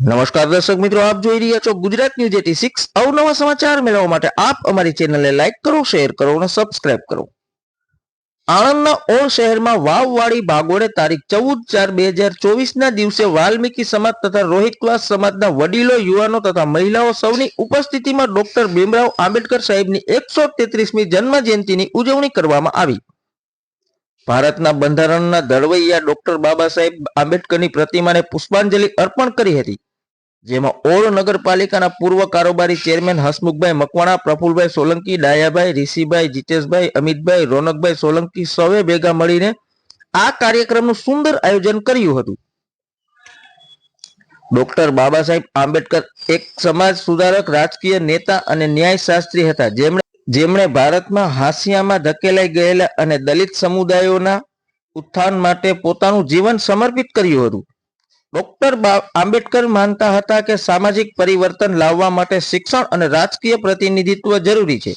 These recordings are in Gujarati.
નમસ્કાર દર્શક મિત્રો, આપ જોઈ રહ્યા છો ગુજરાત ન્યૂઝ 86। અવનવા સમાચાર મેળવવા માટે આપ અમારી ચેનલને લાઈક કરો, શેર કરો અને સબસ્ક્રાઇબ કરો। આણંદના ઓળ શહેરમાં વાવવાડી ભાગોળે તારીખ 14/4/2024 ના દિવસે વાલ્મીકી સમાજ તથા રોહિતક્લાસ સમાજના વડીલો, યુવાનો તથા મહિલાઓ સૌની ઉપસ્થિતિમાં ડોક્ટર ભીમરાવ આંબેડકર સાહેબની 133મી જન્મ જયંતિની ઉજવણી કરવામાં આવી। ભારતના બંધારણના ઘડવૈયા ડોક્ટર બાબા સાહેબ આંબેડકરની પ્રતિમાને પુષ્પાંજલિ અર્પણ કરી હતી, જેમાં ઓળ નગરપાલિકાના પૂર્વ કારોબારી ચેરમેન હસમુખભાઈ મકવાણા, પ્રફુલભાઈ સોલંકી, ડાયાભાઈ, ઋષિભાઈ, જીતેશભાઈ, અમિતભાઈ, રોનકભાઈ સોલંકી સૌએ ભેગા મળીને આ કાર્યક્રમનું સુંદર આયોજન કર્યું હતું। ડોક્ટર બાબા સાહેબ આંબેડકર એક સમાજ સુધારક, રાજકીય નેતા અને ન્યાયશાસ્ત્રી હતા, જેમણે ભારતમાં હાંસિયામાં ધકેલાઈ ગયેલા અને દલિત સમુદાયોના ઉત્થાન માટે પોતાનું જીવન સમર્પિત કર્યું હતું। ડોક્ટર આંબેડકર માનતા હતા કે સામાજિક પરિવર્તન લાવવા માટે શિક્ષણ અને રાજકીય પ્રતિનિધિત્વ જરૂરી છે,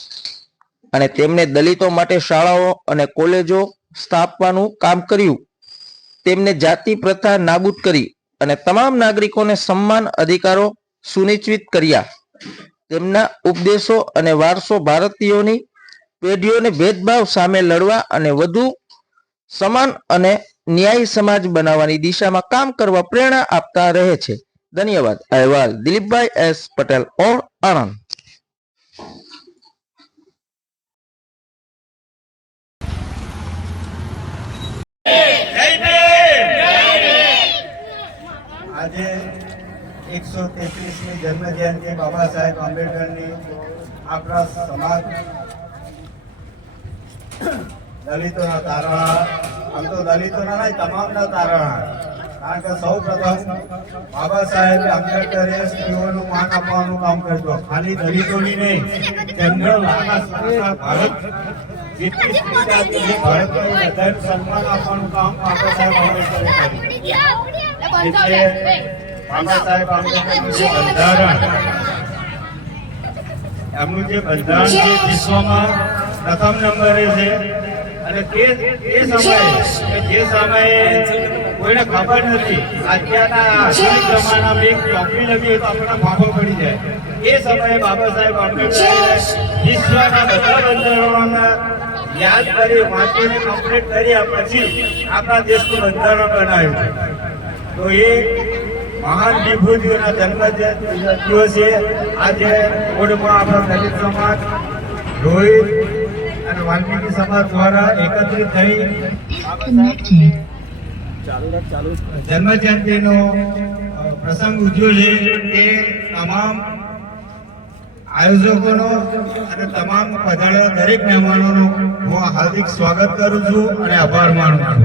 અને તેમણે દલિતો માટે શાળાઓ અને કોલેજો સ્થાપવાનું કામ કર્યું। તેમને જાતિ પ્રથા નાબૂદ કરી અને તમામ નાગરિકોને સમાન અધિકારો સુનિશ્ચિત કર્યા। તેમના ઉપદેશો અને વારસો ભારતીયોની પેઢીઓને ભેદભાવ સામે લડવા અને વધુ સમાન અને ન્યાયી સમાજ બનાવવાની દિશામાં કામ કરવા પ્રેરણા આપતા રહે છે। ધન્યવાદ। અહેવાલ દિલીપભાઈ એસ પટેલ, ઓળ, આણંદ। આજે 133મી જન્મ જયંતિ બાબા સાહેબ આંબેડકરની આપણા સમાજ દલિતોના તારણા, આમ તો દલિતોના નહીં તમામના તારણા, કારણ કે સૌ પ્રથમ બાબા સાહેબ આંબેડકરે સ્ત્રીઓનું માન આપવાનું કામ કર્યું, ખાલી દલિતોની નહીં, જનરલ આખા ભારત જેટલી સ્ત્રી જાતિ છે ભારતની બધાને સન્માન આપવાનું કામ બાબા સાહેબ આંબેડકરે કર્યું। એટલે બાબા સાહેબ આંબેડકરનું જે બંધારણ, એમનું જે બંધારણ છે વિશ્વમાં પ્રથમ નંબરે છે, અને તે સમયે જે સમયે કોઈને ખબર નથી, અત્યારના આધુનિક જમાનામાં એક ચોપડી લગી હોય તો આપણને ફાંફો પડી જાય, એ સમયે બાબા સાહેબ આંબેડકરે વિશ્વના બધા બંધારણોને યાદ કરી, વાંચીને કમ્પ્લીટ કર્યા પછી આપણા દેશનું બંધારણ બનાવ્યું। તો એ મહાન વિભૂતિઓના જન્મ દિવસે આજે ઓળમાં આપણા દલિત સમાજ, રોહિત અને વાલ્મીકી સમાજ દ્વારા એકત્રિત થઈ જન્મ જયંતિનો પ્રસંગ ઉજવ્યો છે। તે તમામ આયોજકોનો અને તમામ પધારેલા દરેક મહેમાનોનું હું હાર્દિક સ્વાગત કરું છું અને આભાર માનું છું।